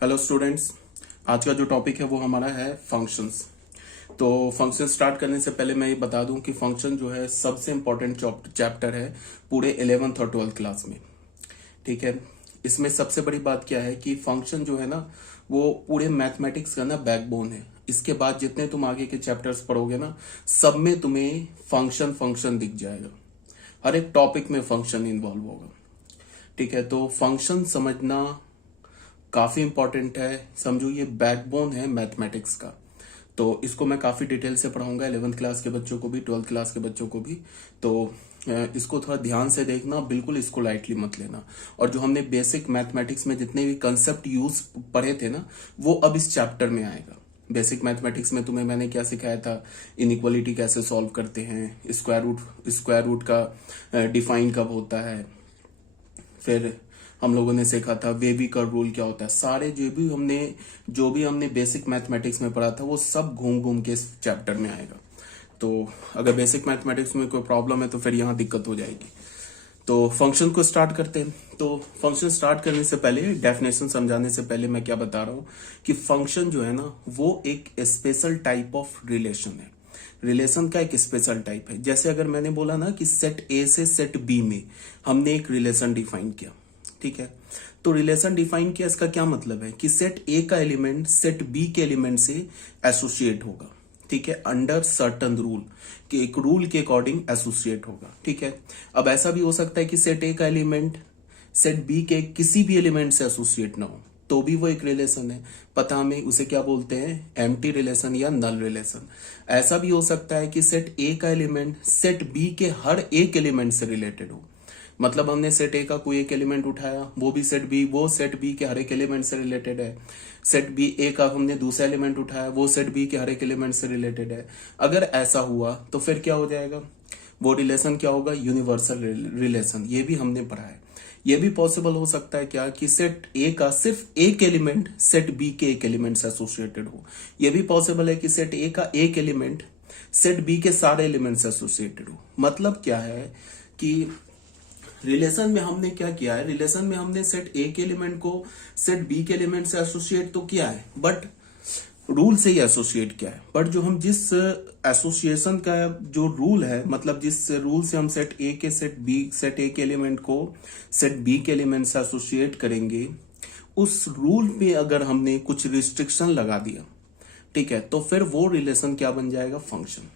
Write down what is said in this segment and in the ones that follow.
Hello students, आज का जो टॉपिक है वो हमारा है फंक्शंस। तो फंक्शन स्टार्ट करने से पहले मैं ये बता दूं कि फंक्शन जो है सबसे इम्पोर्टेंट चैप्टर है पूरे 11th और 12th क्लास में। ठीक है, इसमें सबसे बड़ी बात क्या है कि फंक्शन जो है ना वो पूरे मैथमेटिक्स का ना बैकबोन है। इसके बाद जितने तुम आगे के चैप्टर्स पढ़ोगे ना, सब में तुम्हें फंक्शन फंक्शन दिख जाएगा। हर एक टॉपिक में फंक्शन इन्वॉल्व होगा। ठीक है, तो फंक्शन समझना काफी इंपॉर्टेंट है। समझो ये बैकबोन है मैथमेटिक्स का। तो इसको मैं काफी डिटेल से पढ़ाऊंगा 11th क्लास के बच्चों को भी, 12th क्लास के बच्चों को भी। तो इसको थोड़ा ध्यान से देखना, बिल्कुल इसको लाइटली मत लेना। और जो हमने बेसिक मैथमेटिक्स में जितने भी कंसेप्ट यूज पढ़े थे ना, वो अब इस चैप्टर में आएगा। बेसिक मैथमेटिक्स में तुम्हें मैंने क्या सिखाया था, इनइक्वालिटी कैसे सॉल्व करते हैं, स्क्वायर रूट का डिफाइन कब होता है, फिर हम लोगों ने सीखा था वेबी कर्व रूल क्या होता है। सारे जो भी हमने बेसिक मैथमेटिक्स में पढ़ा था वो सब घूम घूम के इस चैप्टर में आएगा। तो अगर बेसिक मैथमेटिक्स में कोई प्रॉब्लम है तो फिर यहाँ दिक्कत हो जाएगी। तो फंक्शन को स्टार्ट करते हैं। तो फंक्शन स्टार्ट करने से पहले, डेफिनेशन समझाने से पहले मैं क्या बता रहा हूँ कि फंक्शन जो है ना वो एक स्पेशल टाइप ऑफ रिलेशन है। रिलेशन का एक स्पेशल टाइप है। जैसे अगर मैंने बोला ना कि सेट ए से सेट बी में हमने एक रिलेशन डिफाइन किया, ठीक है, तो रिलेशन डिफाइन किया, इसका क्या मतलब है कि सेट ए का एलिमेंट सेट बी के एलिमेंट से एसोसिएट होगा। ठीक है, अंडर सर्टन रूल, कि एक रूल के अकॉर्डिंग एसोसिएट होगा। ठीक है, अब ऐसा भी हो सकता है कि सेट ए का एलिमेंट सेट बी के किसी भी एलिमेंट से एसोसिएट ना हो, तो भी वो एक रिलेशन है। पता हमें उसे क्या बोलते हैं, एम्प्टी रिलेशन या नल रिलेशन। ऐसा भी हो सकता है कि सेट ए का एलिमेंट सेट बी के हर एक एलिमेंट से रिलेटेड हो। मतलब हमने सेट ए का कोई एक एलिमेंट उठाया, वो सेट बी के हर एक एलिमेंट से रिलेटेड है। सेट बी ए का हमने दूसरा एलिमेंट उठाया, वो सेट बी के हर एक एलिमेंट से रिलेटेड है। अगर ऐसा हुआ तो फिर क्या हो जाएगा, वो रिलेशन क्या होगा, यूनिवर्सल रिलेशन। ये भी हमने पढ़ा है। ये भी पॉसिबल हो सकता है क्या कि सेट ए का सिर्फ एक एलिमेंट सेट बी के एक एलिमेंट से एसोसिएटेड हो। ये भी पॉसिबल है कि सेट ए का एक एलिमेंट सेट बी के सारे एलिमेंट से एसोसिएटेड हो। मतलब क्या है कि रिलेशन में हमने क्या किया है, रिलेशन में हमने सेट ए के एलिमेंट को सेट बी के एलिमेंट से एसोसिएट तो किया है, बट रूल से ही एसोसिएट किया है। बट जो हम जिस एसोसिएशन का जो रूल है, मतलब जिस रूल से हम सेट ए के एलिमेंट को सेट बी के एलिमेंट से एसोसिएट करेंगे, उस रूल पे अगर हमने कुछ रिस्ट्रिक्शन लगा दिया, ठीक है, तो फिर वो रिलेशन क्या बन जाएगा, फंक्शन।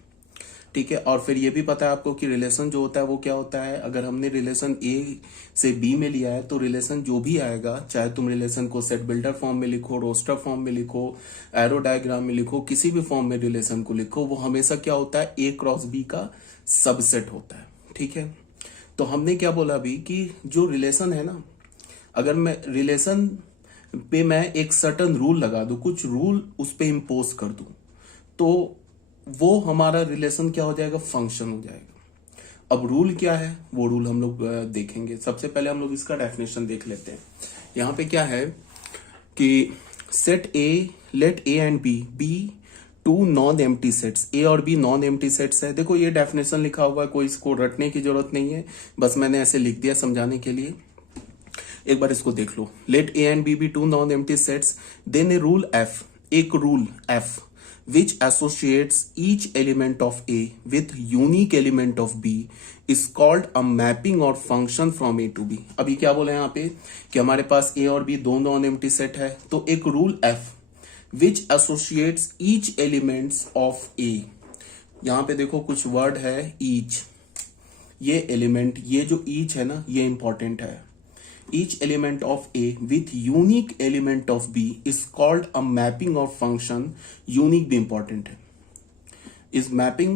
ठीक है, और फिर ये भी पता है आपको कि रिलेशन जो होता है वो क्या होता है। अगर हमने रिलेशन ए से बी में लिया है तो रिलेशन जो भी आएगा, चाहे तुम रिलेशन को सेट बिल्डर फॉर्म में लिखो, रोस्टर फॉर्म में लिखो, एरो डायग्राम में लिखो, किसी भी फॉर्म में रिलेशन को लिखो, वो हमेशा क्या होता है, ए क्रॉस बी का सबसेट होता है। ठीक है, तो हमने क्या बोला अभी कि जो रिलेशन है ना, अगर मैं रिलेशन पे मैं एक सर्टन रूल लगा दूं, कुछ रूल उस पे इम्पोज कर दूं, तो वो हमारा रिलेशन क्या हो जाएगा, फंक्शन हो जाएगा। अब रूल क्या है, वो रूल हम लोग देखेंगे। सबसे पहले हम लोग इसका डेफिनेशन देख लेते हैं। यहां पे क्या है कि set A, let A and B B two non empty sets. A और बी नॉन एम्प्टी सेट्स है। देखो ये डेफिनेशन लिखा हुआ है, कोई इसको रटने की जरूरत नहीं है, बस मैंने ऐसे लिख दिया समझाने के लिए। एक बार इसको देख लो, let A and B two non empty sets, then a rule F, एक rule F which associates each element of A with unique element of B is called a mapping or function from A to B। अभी क्या बोला यहाँ पे कि हमारे पास A और B दो नॉन एम्प्टी सेट है, तो एक rule F which associates each elements of A, यहाँ पे देखो कुछ वर्ड है each, ये एलिमेंट, ये जो each है ना ये इंपॉर्टेंट है। Each element of A with unique element of B is called a mapping of function। unique भी important है। is mapping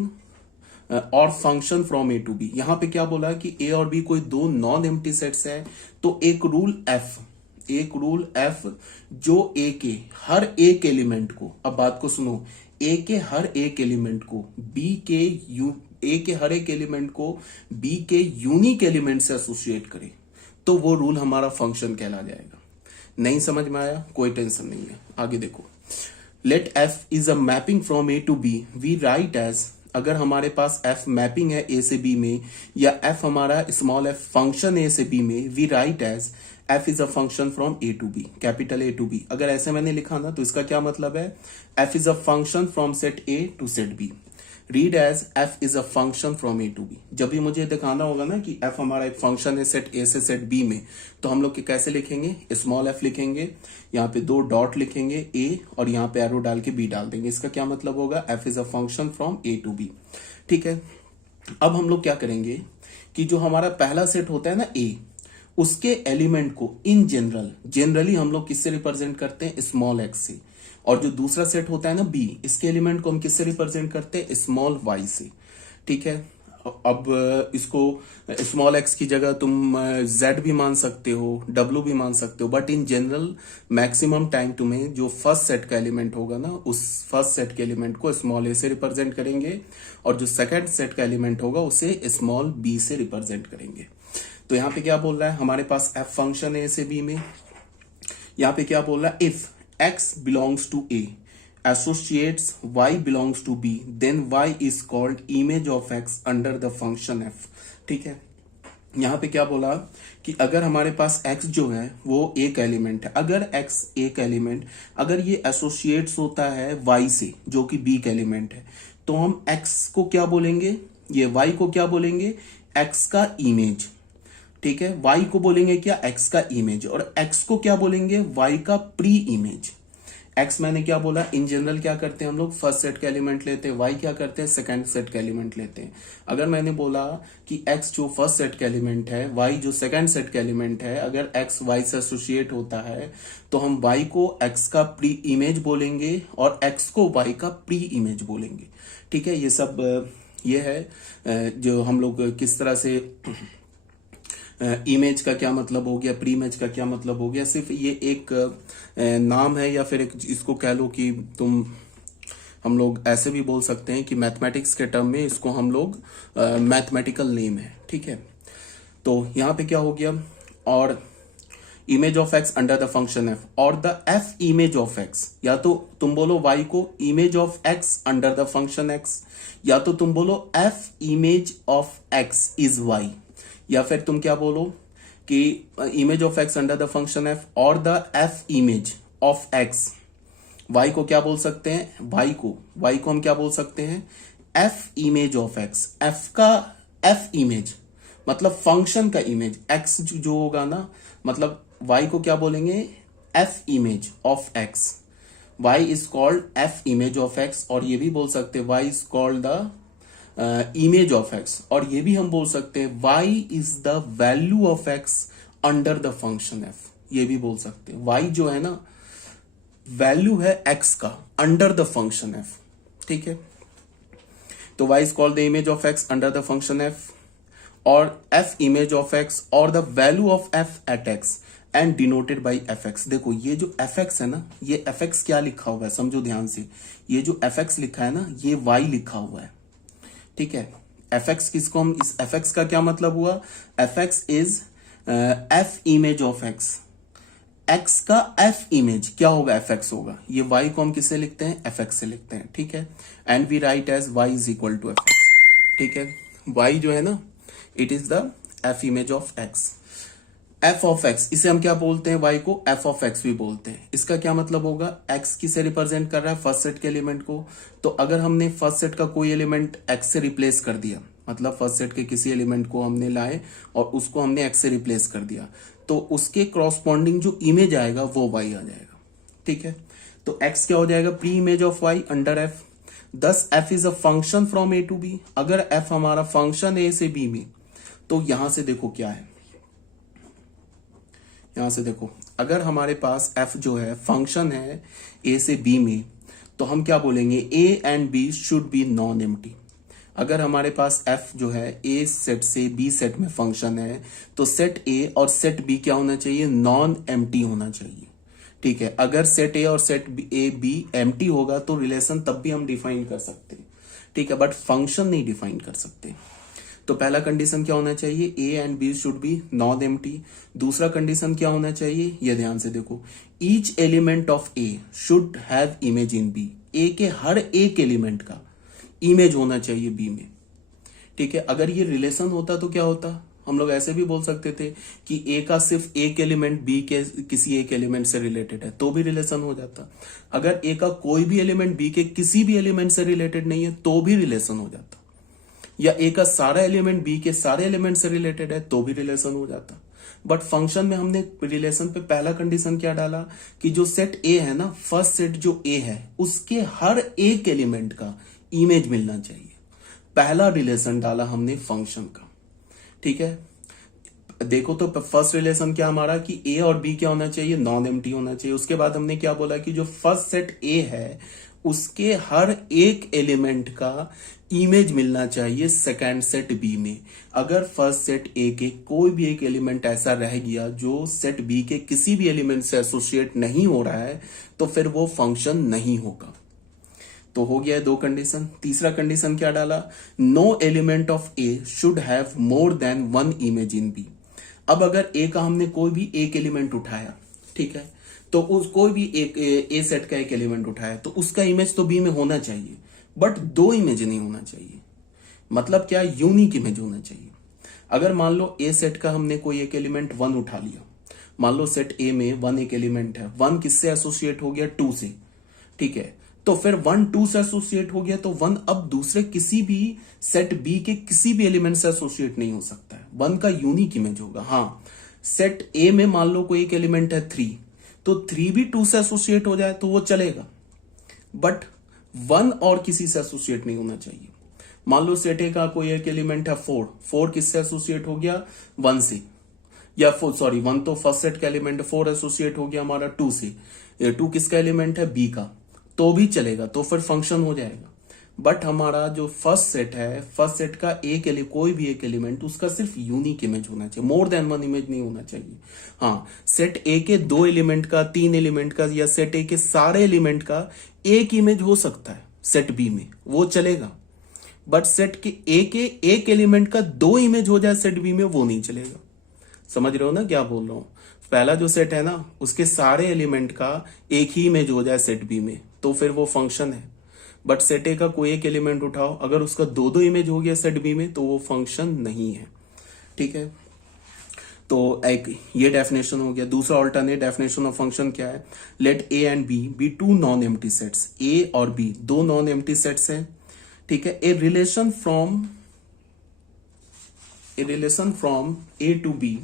और function from A to B। यहां पे क्या बोला कि A और B कोई दो नॉन एम्प्टी सेट्स है, तो एक रूल F जो A के हर एक एलिमेंट को, अब बात को सुनो, A के हर एक एलिमेंट को A के हर एक एलिमेंट को B के यूनिक एलिमेंट से एसोसिएट करे, तो वो रूल हमारा फंक्शन कहला जाएगा। नहीं समझ में आया, कोई टेंशन नहीं है, आगे देखो। Let f is a mapping from A to B, we write as, अगर हमारे पास एफ मैपिंग है ए से बी में, या एफ हमारा स्मॉल एफ फंक्शन ए से बी में, we write as f is a function from A to B, capital A to B. अगर ऐसे मैंने लिखा ना तो इसका क्या मतलब है, f is a function from set A to set B. Read as f is a function from A to B. जब भी मुझे दिखाना होगा ना कि एफ हमारा एक फंक्शन है सेट ए से सेट बी में, तो हम लोग कैसे लिखेंगे, स्मॉल एफ लिखेंगे, यहाँ पे 2 डॉट लिखेंगे ए और यहाँ पे एरो डाल के बी डाल देंगे। इसका क्या मतलब होगा, f is a function from A to B. ठीक है, अब हम लोग क्या करेंगे कि जो हमारा पहला सेट होता है ना ए, उसके एलिमेंट को इन जनरली हम लोग किससे रिप्रेजेंट करते हैं, स्मॉल एक्स से। और जो दूसरा सेट होता है ना बी, इसके एलिमेंट को हम किससे रिप्रेजेंट करते हैं, स्मॉल वाई से। ठीक है, अब इसको स्मॉल एक्स की जगह तुम जेड भी मान सकते हो, डब्ल्यू भी मान सकते हो, but in general maximum time तुम्हें जो फर्स्ट सेट का एलिमेंट होगा ना, उस फर्स्ट सेट के एलिमेंट को स्मॉल ए से रिप्रेजेंट करेंगे और जो सेकंड सेट का एलिमेंट होगा उसे स्मॉल बी से रिप्रेजेंट करेंगे। तो यहाँ पे क्या बोल रहा है, हमारे पास एफ फंक्शन है ए से बी में। यहाँ पे क्या बोल रहा है, if x belongs to A associates y belongs to B then y is called image of x under the function f. ठीक है, यहाँ पे क्या बोला कि अगर हमारे पास x जो है वो एक एलिमेंट है, अगर x एक एलिमेंट, अगर ये एसोसिएट्स होता है y से जो कि b का एलिमेंट है, तो हम x को क्या बोलेंगे, ये y को क्या बोलेंगे, x का इमेज। ठीक है, y को बोलेंगे क्या, x का इमेज, और x को क्या बोलेंगे, y का प्री इमेज। x मैंने क्या बोला, इन जनरल क्या करते हैं हम लोग, फर्स्ट सेट का एलिमेंट लेते हैं, y क्या करते हैं, सेकंड सेट का एलिमेंट लेते हैं। अगर मैंने बोला कि x जो फर्स्ट सेट का एलिमेंट है, y जो सेकंड सेट का एलिमेंट है, अगर x y से एसोसिएट होता है तो हम y को x का प्री इमेज बोलेंगे और x को y का प्री इमेज बोलेंगे। ठीक है, ये सब ये है जो हम लोग किस तरह से इमेज का क्या मतलब हो गया, प्री इमेज का क्या मतलब हो गया, सिर्फ ये एक नाम है, या फिर एक इसको कह लो कि हम लोग ऐसे भी बोल सकते हैं कि मैथमेटिक्स के टर्म में इसको हम लोग मैथमेटिकल नेम है। ठीक है, तो यहाँ पे क्या हो गया, और image of x under the function F, और the F image of X, या तो तुम बोलो y को image of x under the function X, या तो तुम बोलो F image of X is y, या फिर तुम क्या बोलो कि image of x under the function F और the F image of X. y को क्या बोल सकते हैं, y को हम क्या बोल सकते हैं, F image of x. F का एफ इमेज मतलब फंक्शन का इमेज, x जो होगा ना, मतलब y को क्या बोलेंगे, F image of X. y is called F image of x, और ये भी बोल सकते हैं y is called the image of x, और ये भी हम बोल सकते हैं y is the value of x under the function f। ये भी बोल सकते हैं y जो है ना वैल्यू है x का अंडर द फंक्शन f। ठीक है, तो y is called the image of x under the function f, और f इमेज ऑफ x और the value of f at x and denoted by fx। देखो ये जो fx है ना, ये fx क्या लिखा हुआ है, समझो ध्यान से, ये जो fx लिखा है ना, ये y लिखा हुआ है। ठीक है, fx किसको हम, इस fx का क्या मतलब हुआ, fx is f image of x, x का f इमेज क्या होगा, fx होगा। ये y को हम किससे लिखते हैं, fx से लिखते हैं। ठीक है, and we write as y is equal to fx। ठीक है, y जो है ना, it is the f image of x। f of x, इसे हम क्या बोलते हैं, y को f ऑफ x भी बोलते हैं। इसका क्या मतलब होगा, x किसे रिप्रेजेंट कर रहा है, फर्स्ट सेट के एलिमेंट को। तो अगर हमने फर्स्ट सेट का कोई एलिमेंट x से रिप्लेस कर दिया, मतलब फर्स्ट सेट के किसी एलिमेंट को हमने लाए और उसको हमने x से रिप्लेस कर दिया, तो उसके क्रॉसपॉन्डिंग जो इमेज आएगा वो y आ जाएगा। ठीक है, तो x क्या हो जाएगा, preimage of y under f। Thus f is a function from a to b। अगर f हमारा फंक्शन a से b में, तो यहां से देखो क्या है, यहां से देखो, अगर हमारे पास f जो है फंक्शन है a से b में, तो हम क्या बोलेंगे, a and b should be non empty. अगर हमारे पास f जो है a सेट से b सेट में फंक्शन है, तो सेट a और सेट b क्या होना चाहिए, नॉन एम्प्टी होना चाहिए। ठीक है, अगर सेट a और सेट a b एम्प्टी होगा तो रिलेशन तब भी हम डिफाइन कर सकते हैं। ठीक है, बट फंक्शन नहीं डिफाइन कर सकते। तो पहला कंडीशन क्या होना चाहिए, a and b should be non empty. दूसरा कंडीशन क्या होना चाहिए, ये ध्यान से देखो, each element of a should have image in b। a के हर एक एलिमेंट का इमेज होना चाहिए b में। ठीक है, अगर ये रिलेशन होता तो क्या होता, हम लोग ऐसे भी बोल सकते थे कि ए का सिर्फ एक एलिमेंट बी के किसी एक एलिमेंट से रिलेटेड है तो भी रिलेशन हो जाता। अगर ए का कोई भी एलिमेंट बी के किसी भी एलिमेंट से रिलेटेड नहीं है तो भी रिलेशन हो जाता। या ए का सारा एलिमेंट बी के सारे एलिमेंट से रिलेटेड है तो भी रिलेशन हो जाता। बट फंक्शन में हमने रिलेशन पे पहला कंडीशन क्या डाला कि जो सेट ए है ना, फर्स्ट सेट जो ए है उसके हर एक एलिमेंट का इमेज मिलना चाहिए। पहला रिलेशन डाला हमने फंक्शन का। ठीक है, देखो तो फर्स्ट रिलेशन क्या हमारा कि ए और बी क्या होना चाहिए, नॉन एम्प्टी होना चाहिए। उसके बाद हमने क्या बोला कि जो फर्स्ट सेट ए है उसके हर एक एलिमेंट का इमेज मिलना चाहिए सेकंड सेट बी में। अगर फर्स्ट सेट ए के कोई भी एक एलिमेंट ऐसा रह गया जो सेट बी के किसी भी एलिमेंट से एसोसिएट नहीं हो रहा है तो फिर वो फंक्शन नहीं होगा। तो हो गया 2 कंडीशन। तीसरा कंडीशन क्या डाला, no element of A should have more than 1 image in B. अब अगर ए का हमने कोई भी एक एलिमेंट उठाया, ठीक है, तो उस कोई भी एक ए सेट का एक एलिमेंट उठाया तो उसका इमेज तो बी में होना चाहिए, बट 2 इमेज नहीं होना चाहिए। मतलब क्या, यूनिक इमेज होना चाहिए। अगर मान लो ए सेट का हमने कोई एक एलिमेंट 1 उठा लिया, मान लो सेट ए में 1 एक एलिमेंट है, 1 किससे एसोसिएट हो गया, 2 से। ठीक है, तो फिर 1 2 से एसोसिएट हो गया तो 1 अब दूसरे किसी भी सेट बी के किसी भी एलिमेंट से एसोसिएट नहीं हो सकता है, 1 का यूनिक इमेज होगा। हाँ, सेट ए में मान लो कोई एक एलिमेंट है 3, तो 3 भी 2 से एसोसिएट हो जाए तो वो चलेगा, बट 1 और किसी से एसोसिएट नहीं होना चाहिए। मान लो सेट ए का कोई एक एलिमेंट है 4, 4 किससे एसोसिएट हो गया, 1 से, या 1 तो फर्स्ट सेट का एलिमेंट, 4 एसोसिएट हो गया हमारा 2 से, 2 किसका एलिमेंट है, बी का, तो भी चलेगा, तो फिर फंक्शन हो जाएगा। बट हमारा जो फर्स्ट सेट है, फर्स्ट सेट का कोई भी एक एलिमेंट उसका सिर्फ यूनिक इमेज होना चाहिए, मोर देन 1 इमेज नहीं होना चाहिए। हाँ, सेट ए के 2 एलिमेंट का, 3 एलिमेंट का, या सेट ए के सारे एलिमेंट का एक इमेज हो सकता है सेट बी में, वो चलेगा। बट सेट के ए के एक एलिमेंट का 2 इमेज हो जाए सेट बी में, वो नहीं चलेगा। समझ रहे हो ना क्या बोल रहा हूं। पहला जो सेट है ना उसके सारे एलिमेंट का एक ही इमेज हो जाए सेट बी में तो फिर वो फंक्शन है। बट सेट ए का कोई एक एलिमेंट उठाओ, अगर उसका 2 इमेज हो गया सेट बी में तो वो फंक्शन नहीं है। ठीक है, तो एक ये डेफिनेशन हो गया। दूसरा ऑल्टरनेट डेफिनेशन ऑफ फंक्शन क्या है, let A and B 2 non empty sets. A और बी 2 नॉन एम्प्टी सेट्स हैं। ठीक है, a relation from A to B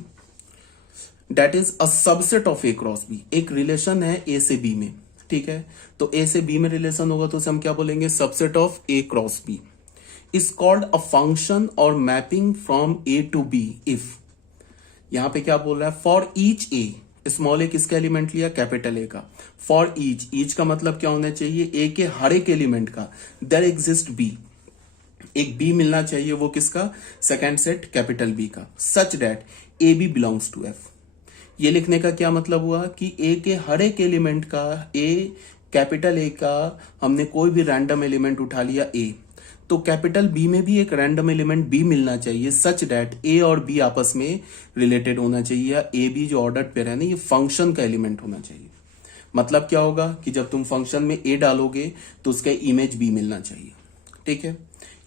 that is a subset of A cross B. एक रिलेशन है A से B में, ठीक है, तो ए से बी में रिलेशन होगा तो उसे हम क्या बोलेंगे, subset of A cross B is called a function और mapping from A to B if, यहां पे क्या बोल रहा है, for each A, small A किसका एलिमेंट लिया, कैपिटल ए का, फॉर ईच का मतलब क्या होना चाहिए, ए के हर एक एलिमेंट का देयर एग्जिस्ट बी, एक बी मिलना चाहिए, वो किसका, सेकेंड सेट कैपिटल बी का, such that A B belongs to F. ये लिखने का क्या मतलब हुआ कि ए के हर एक एलिमेंट का, ए कैपिटल ए का हमने कोई भी रैंडम एलिमेंट उठा लिया ए, तो कैपिटल बी में भी एक रैंडम एलिमेंट बी मिलना चाहिए, सच दैट ए और बी आपस में रिलेटेड होना चाहिए, या ए बी जो ऑर्डर पेयर है ना ये फंक्शन का एलिमेंट होना चाहिए। मतलब क्या होगा कि जब तुम फंक्शन में ए डालोगे तो उसका इमेज बी मिलना चाहिए। ठीक है,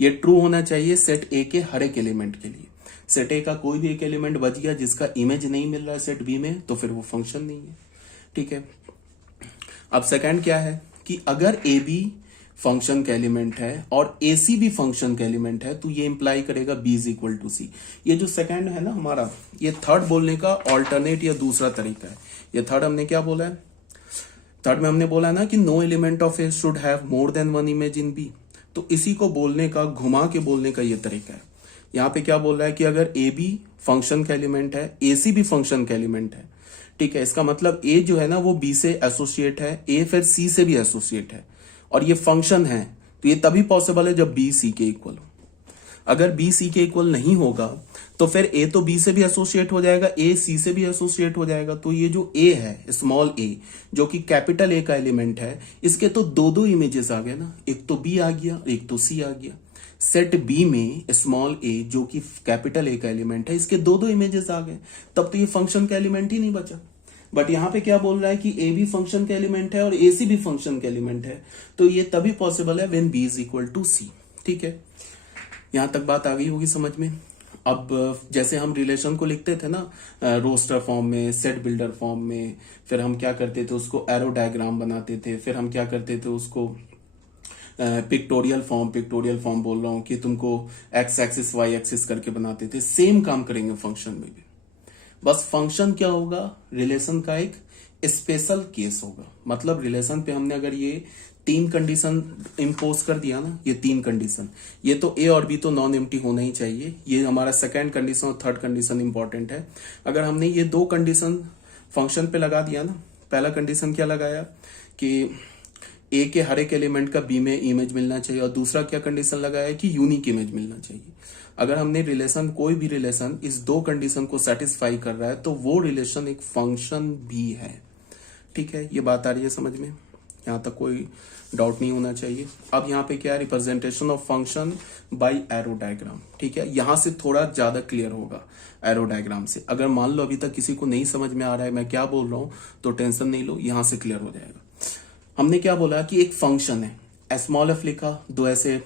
ये ट्रू होना चाहिए सेट ए के हर एक एलिमेंट के लिए। सेट ए का कोई भी एक एलिमेंट बच गया जिसका इमेज नहीं मिल रहा है सेट बी में तो फिर वो फंक्शन नहीं है। ठीक है, अब सेकंड क्या है कि अगर ए बी फंक्शन का एलिमेंट है और ए सी भी फंक्शन का एलिमेंट है तो ये इंप्लाई करेगा बी इज इक्वल टू सी। ये जो सेकंड है ना हमारा, ये थर्ड बोलने का ऑल्टरनेट या दूसरा तरीका है। ये थर्ड हमने क्या बोला है, थर्ड में हमने बोला है ना कि no element of A should have more than 1 image in B, तो इसी को बोलने का, घुमा के बोलने का ये तरीका है। यहाँ पे क्या बोल रहा है कि अगर ए बी फंक्शन का एलिमेंट है, ए सी भी फंक्शन का एलिमेंट है, ठीक है, इसका मतलब ए जो है ना वो बी से एसोसिएट है, ए फिर सी से भी एसोसिएट है, और ये फंक्शन है, तो ये तभी पॉसिबल है जब बी सी के इक्वल हो। अगर बी सी के इक्वल नहीं होगा तो फिर ए तो बी से भी एसोसिएट हो जाएगा, ए सी से भी एसोसिएट हो जाएगा, तो ये जो ए है स्मॉल ए जो कि कैपिटल ए का एलिमेंट है, इसके तो 2 इमेजेस आ गए ना, एक तो बी आ गया एक तो सी आ गया। सेट बी में स्मॉल ए जो कि कैपिटल ए का एलिमेंट है, इसके 2 इमेजेस आ गए, तब तो ये फंक्शन का एलिमेंट ही नहीं बचा। बट यहां पे क्या बोल रहा है कि ए भी फंक्शन का एलिमेंट है और ए सी भी फंक्शन का एलिमेंट है, तो ये तभी पॉसिबल है when B is equal to C. ठीक है, यहां तक बात आ गई होगी समझ में। अब जैसे हम रिलेशन को लिखते थे ना रोस्टर फॉर्म में, सेट बिल्डर फॉर्म में, फिर हम क्या करते थे उसको एरो डायग्राम बनाते थे, फिर हम क्या करते थे उसको पिक्टोरियल फॉर्म बोल रहा हूं कि तुमको एक्स एक्सिस वाई एक्सिस करके बनाते थे। सेम काम करेंगे फंक्शन में भी, बस फंक्शन क्या होगा, रिलेशन का एक स्पेशल केस होगा। मतलब रिलेशन पे हमने अगर ये 3 कंडीशन इम्पोज कर दिया ना, ये 3 कंडीशन, ये तो ए और बी तो नॉन एम्प्टी होना ही चाहिए, ये हमारा सेकंड कंडीशन और थर्ड कंडीशन इंपॉर्टेंट है। अगर हमने ये 2 कंडीशन फंक्शन पे लगा दिया ना, पहला कंडीशन क्या लगाया कि ए के हर एक एलिमेंट का बी में इमेज मिलना चाहिए, और दूसरा क्या कंडीशन लगाया कि यूनिक इमेज मिलना चाहिए। अगर हमने रिलेशन, कोई भी रिलेशन इस 2 कंडीशन को सेटिस्फाई कर रहा है तो वो रिलेशन एक फंक्शन भी है। ठीक है, ये बात आ रही है समझ में, यहां तक कोई डाउट नहीं होना चाहिए। अब यहाँ पे क्या है, representation of function by arrow diagram. ठीक है, यहां से थोड़ा ज्यादा क्लियर होगा एरो डायग्राम से। अगर मान लो अभी तक किसी को नहीं समझ में आ रहा है मैं क्या बोल रहा हूं, तो टेंशन नहीं लो, यहां से क्लियर हो जाएगा। हमने क्या बोला कि एक फंक्शन है, स्मॉल एफ लिखा, 2 ऐसे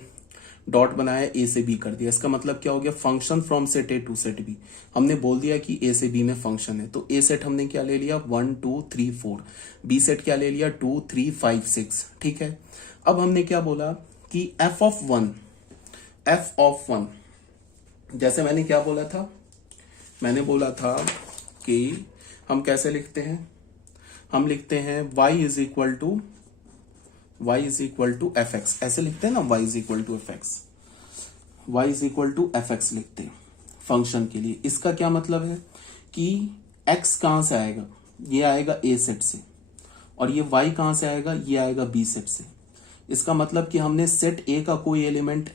डॉट बनाया, ए से बी कर दिया, इसका मतलब क्या हो गया, function from set A to set B. हमने बोल दिया कि ए से बी में फंक्शन है, तो ए सेट हमने क्या ले लिया 1 2 3 4, बी सेट क्या ले लिया 2 3 5 6। ठीक है, अब हमने क्या बोला कि एफ ऑफ वन, जैसे मैंने क्या बोला था, मैंने बोला था कि हम कैसे लिखते हैं, हम लिखते हैं y is equal to F X, ऐसे लिखते हैं ना, y is equal to F X लिखते हैं फंक्शन के लिए। इसका क्या मतलब है कि x कहां से आएगा, ये आएगा a सेट से, और ये y कहां से आएगा, ये आएगा b सेट से। इसका मतलब कि हमने सेट a का कोई एलिमेंट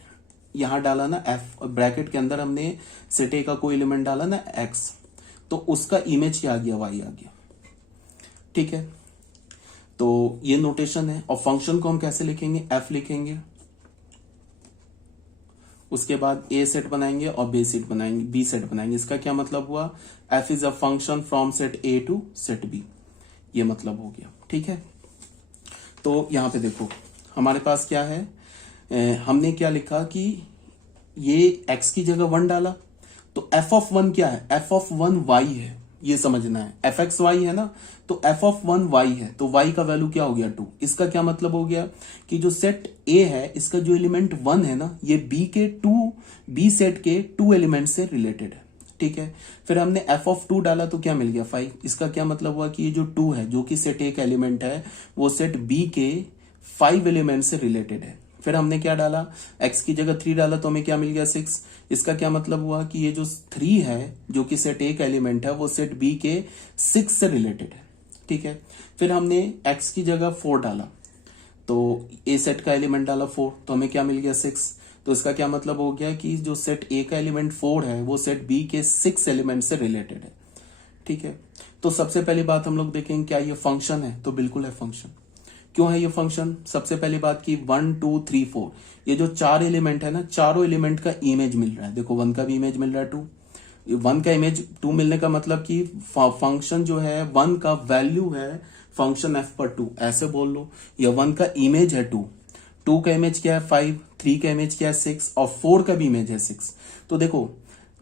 यहां डाला ना f, ब्रैकेट के अंदर हमने सेट a का कोई एलिमेंट डाला ना x, तो उसका इमेज क्या आ गया, y आ गया। ठीक है, तो ये नोटेशन है। और फंक्शन को हम कैसे लिखेंगे, f लिखेंगे, उसके बाद a सेट बनाएंगे और b सेट बनाएंगे। इसका क्या मतलब हुआ, f is a function from set a to set b, ये मतलब हो गया। ठीक है, तो यहां पे देखो हमारे पास क्या है, हमने क्या लिखा कि ये x की जगह 1 डाला, तो f ऑफ 1 क्या है, f ऑफ 1 y है, ये समझना है। एफ एक्स वाई है ना, तो एफ ऑफ 1 वाई है, तो वाई का वैल्यू क्या हो गया 2। इसका क्या मतलब हो गया कि जो सेट ए है इसका जो एलिमेंट 1 है ना, ये बी सेट के 2 एलिमेंट से रिलेटेड है। ठीक है, फिर हमने एफ ऑफ 2 डाला तो क्या मिल गया 5। इसका क्या मतलब हुआ कि ये जो 2 है, जो कि सेट ए का एलिमेंट है, वो सेट बी के 5 एलिमेंट से रिलेटेड है। फिर हमने क्या डाला, x की जगह 3 डाला तो हमें क्या मिल गया 6। इसका क्या मतलब हुआ कि ये जो 3 है, जो कि सेट ए का एलिमेंट है, वो सेट बी के 6 से रिलेटेड है। ठीक है, फिर हमने x की जगह 4 डाला, तो ए सेट का एलिमेंट डाला 4, तो हमें क्या मिल गया 6। तो इसका क्या मतलब हो गया कि जो सेट ए का एलिमेंट 4 है, वो सेट बी के 6 एलिमेंट से रिलेटेड है। ठीक है, तो सबसे पहली बात हम लोग देखेंगे क्या ये फंक्शन है, तो बिल्कुल है फंक्शन। क्यों है ये फंक्शन, सबसे पहली बात की 1 2 3 4, ये जो 4 एलिमेंट है ना, चारों एलिमेंट का इमेज मिल रहा है। देखो 1 का भी इमेज मिल रहा है, 1 का इमेज 2 मिलने का मतलब कि फंक्शन जो है 1 का वैल्यू है फंक्शन f पर 2, ऐसे बोल लो। या 1 का इमेज है 2 का इमेज क्या है 5, 3 का इमेज क्या है 6, और 4 का भी इमेज है 6। तो देखो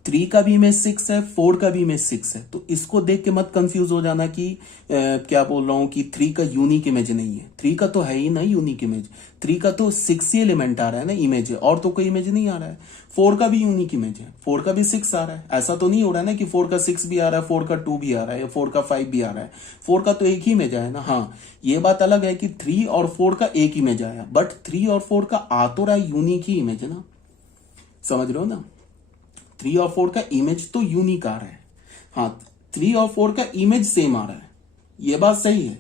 3 का भी इमेज 6 है, 4 का भी इमेज 6 है। तो इसको देख के मत कंफ्यूज हो जाना कि क्या बोल रहा हूं कि 3 का यूनिक इमेज नहीं है। 3 का तो है ही ना यूनिक इमेज, 3 का तो 6 ही एलिमेंट आ रहा है ना इमेज है, और तो कोई इमेज नहीं आ रहा है। 4 का भी यूनिक इमेज है, 4 का भी 6 आ रहा है। ऐसा तो नहीं हो रहा है ना कि 4 का 6 भी आ रहा है, 4 का 2 भी आ रहा है, या 4 का 5 भी आ रहा है। 4 का तो एक ही इमेज आया ना। हाँ, ये बात अलग है कि 3 और 4 का एक इमेज आया, बट 3 और 4 का आ तो रहा है यूनिक ही इमेज है ना, समझ रहे हो ना। 3 और 4 का इमेज तो यूनिक आ रहा है। हाँ, 3 और 4 का इमेज सेम आ रहा है, ये बात सही है,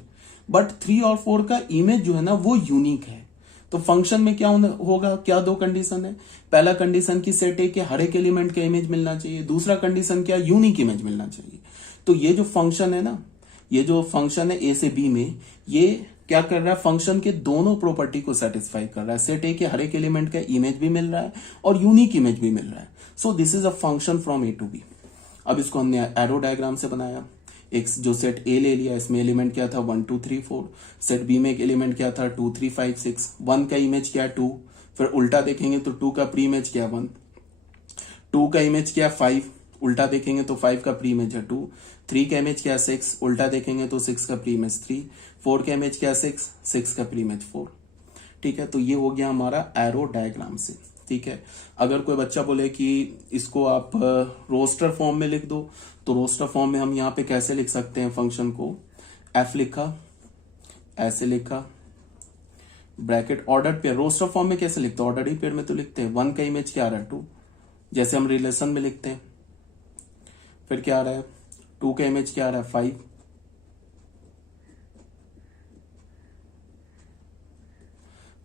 बट 3 और 4 का इमेज जो है ना वो यूनिक है। तो फंक्शन में क्या होगा, क्या 2 कंडीशन है। पहला कंडीशन की सेट ए के हर एक एलिमेंट का इमेज मिलना चाहिए, दूसरा कंडीशन क्या, यूनिक इमेज मिलना चाहिए। तो ये जो फंक्शन है ना, ये जो फंक्शन है ए से बी में, ये क्या कर रहा है, फंक्शन के दोनों प्रॉपर्टी को सेटिस्फाई कर रहा है। सेट ए के हर एक एलिमेंट का इमेज भी मिल रहा है और यूनिक इमेज भी मिल रहा है। So this is a function from A to B. अब इसको हमने एरो डायग्राम से बनाया। एक जो सेट ए ले लिया, इसमें एलिमेंट क्या था 1 2 3 4, सेट बी में एक एलिमेंट क्या था 2 3 5 6, 1 का इमेज क्या है 2, फिर उल्टा देखेंगे तो 2 का प्री इमेज क्या 1, 2 का इमेज क्या है 5, उल्टा देखेंगे तो 5 का प्री इमेज है 2। 3 का इमेज क्या है 6, उल्टा देखेंगे तो 6 का प्री इमेज 3। 4 का इमेज क्या है 6, 6 का प्री इमेज 4। ठीक है, तो ये हो गया हमारा एरो डायग्राम से। ठीक है, अगर कोई बच्चा बोले कि इसको आप रोस्टर फॉर्म में लिख दो, तो रोस्टर फॉर्म में हम यहाँ पे कैसे लिख सकते हैं फंक्शन को, एफ लिखा, ऐसे लिखा, bracket order pair. Roster form में कैसे लिखते हैं, ऑर्डर ही पेयर में तो लिखते हैं। 1 का इमेज क्या आ रहा है 2, जैसे हम रिलेशन में लिखते हैं। फिर क्या आ रहा है 2 का इमेज क्या आ रहा है 5,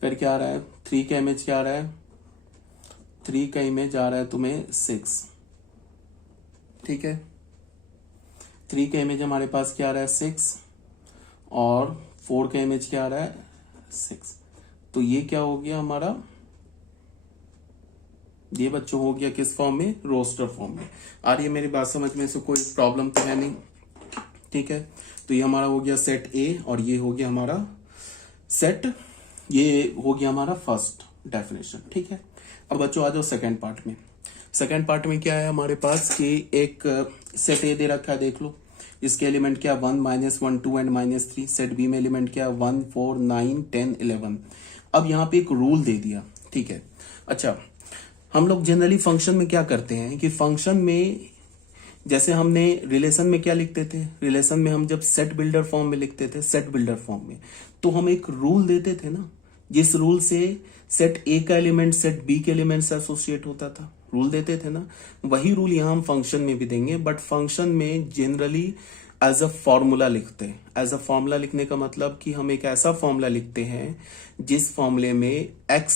फिर क्या आ रहा है 3 का इमेज क्या आ रहा है, 3 का इमेज आ रहा है तुम्हें 6। ठीक है, 3 का इमेज हमारे पास क्या आ रहा है 6 और 4 का इमेज क्या आ रहा है 6। तो ये क्या हो गया हमारा, ये बच्चों हो गया किस फॉर्म में, रोस्टर फॉर्म में। आ रही है मेरी बात समझ में, से कोई प्रॉब्लम तो है नहीं। ठीक है, तो ये हमारा हो गया सेट ए और ये हो गया हमारा सेट, ये हो गया हमारा फर्स्ट डेफिनेशन। ठीक है, अब बच्चों आ जाओ सेकेंड पार्ट में। सेकेंड पार्ट में क्या है हमारे पास कि एक सेट ए दे रखा है, देख लो। इसके एलिमेंट क्या 1, -1, 2 एंड -3। सेट बी में एलिमेंट क्या 1, 4, 9, 10, 11। अब यहाँ पे एक रूल दे दिया। ठीक है, अच्छा हम लोग जनरली फंक्शन में क्या करते हैं कि फंक्शन में जैसे हमने रिलेशन में क्या लिखते थे, रिलेशन में हम जब सेट बिल्डर फॉर्म में लिखते थे, सेट बिल्डर फॉर्म में, तो हम एक रूल देते थे ना, जिस रूल से सेट ए का एलिमेंट सेट बी के एलिमेंट से एसोसिएट होता था, रूल देते थे ना। वही रूल यहां हम फंक्शन में भी देंगे, बट फंक्शन में जनरली एज अ फॉर्मूला लिखते हैं। एज अ फॉर्मूला लिखने का मतलब कि हम एक ऐसा फॉर्मूला लिखते हैं जिस फॉर्मूले में एक्स